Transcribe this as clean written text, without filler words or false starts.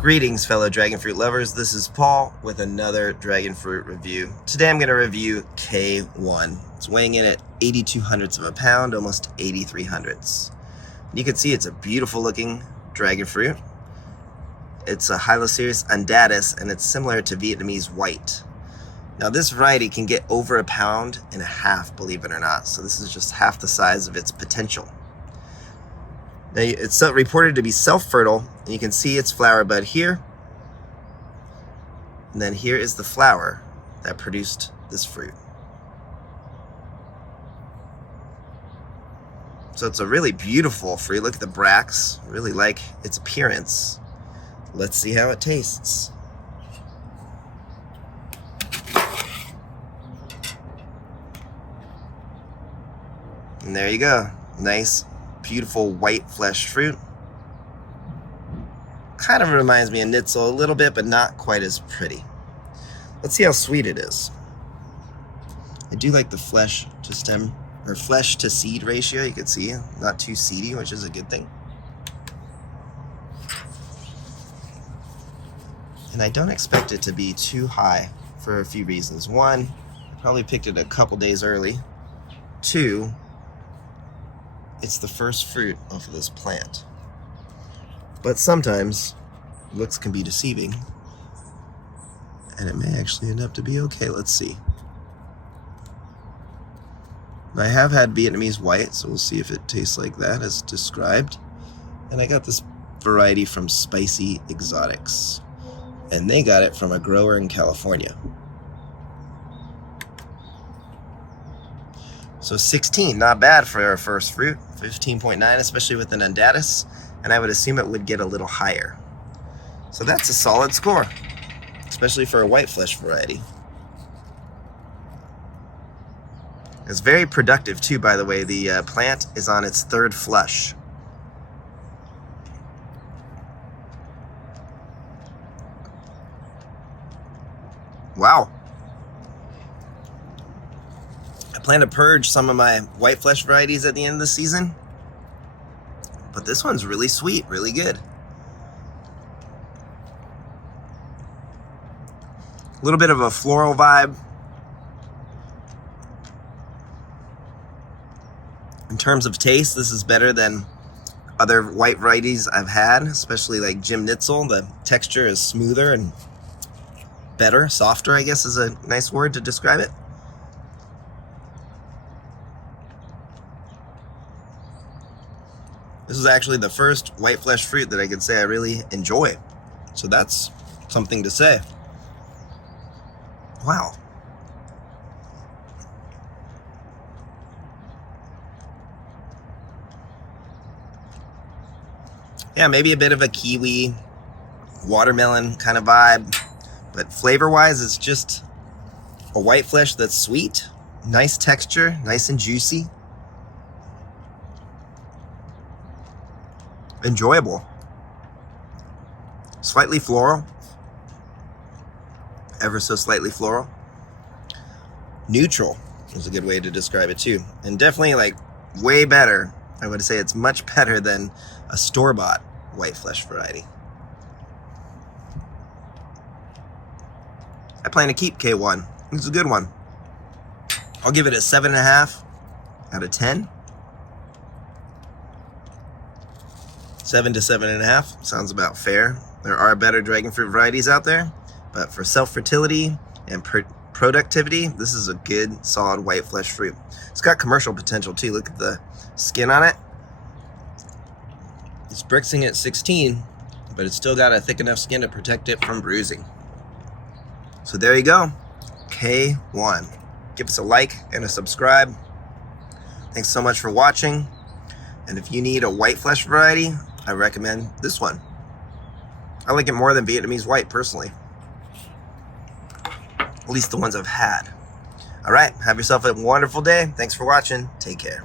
Greetings, fellow dragon fruit lovers. This is Paul with another dragon fruit review. Today I'm going to review K1. It's weighing in at 82 hundredths of a pound, almost 83 hundredths. You can see it's a beautiful looking dragon fruit. It's a Hylocereus undatus, and it's similar to Vietnamese white. Now this variety can get over a pound and a half, believe it or not. So this is just half the size of its potential. Now it's reported to be self-fertile, and you can see its flower bud here. And then here is the flower that produced this fruit. So it's a really beautiful fruit. Look at the bracts. I really like its appearance. Let's see how it tastes. And there you go. Nice, beautiful white fleshed fruit. Kind of reminds me of Nitzel a little bit, but not quite as pretty. Let's see how sweet it is. I do like the flesh to stem, or flesh to seed ratio. You can see, not too seedy, which is a good thing. And I don't expect it to be too high for a few reasons. One, probably picked it a couple days early. Two, it's the first fruit off of this plant. But sometimes looks can be deceiving, and it may actually end up to be okay. Let's see. I have had Vietnamese white, so we'll see if it tastes like that as described. And I got this variety from Spicy Exotics, and they got it from a grower in California. So 16, not bad for our first fruit. 15.9, especially with an undatus, and I would assume it would get a little higher. So that's a solid score, especially for a white flesh variety. It's very productive too, by the way. The plant is on its third flush. Wow. I plan to purge some of my white flesh varieties at the end of the season, but this one's really sweet, really good. A little bit of a floral vibe. In terms of taste, this is better than other white varieties I've had, especially like Jim Nitzel. The texture is smoother and better, softer, I guess is a nice word to describe it. This is actually the first white flesh fruit that I could say I really enjoy. So that's something to say. Wow. Yeah, maybe a bit of a kiwi, watermelon kind of vibe. But flavor-wise, it's just a white flesh that's sweet, nice texture, nice and juicy. Enjoyable. Slightly floral. Ever so slightly floral. Neutral is a good way to describe it too. And definitely like way better. I would say it's much better than a store-bought white flesh variety. I plan to keep K1. It's a good one. I'll give it a 7.5 out of 10. 7 to 7.5 sounds about fair. There are better dragon fruit varieties out there, but for self-fertility and productivity, this is a good, solid white flesh fruit. It's got commercial potential too. Look at the skin on it. It's brixing at 16, but it's still got a thick enough skin to protect it from bruising. So there you go, K1. Give us a like and a subscribe. Thanks so much for watching. And if you need a white flesh variety, I recommend this one. I like it more than Vietnamese white, personally. At least the ones I've had. All right, have yourself a wonderful day. Thanks for watching. Take care.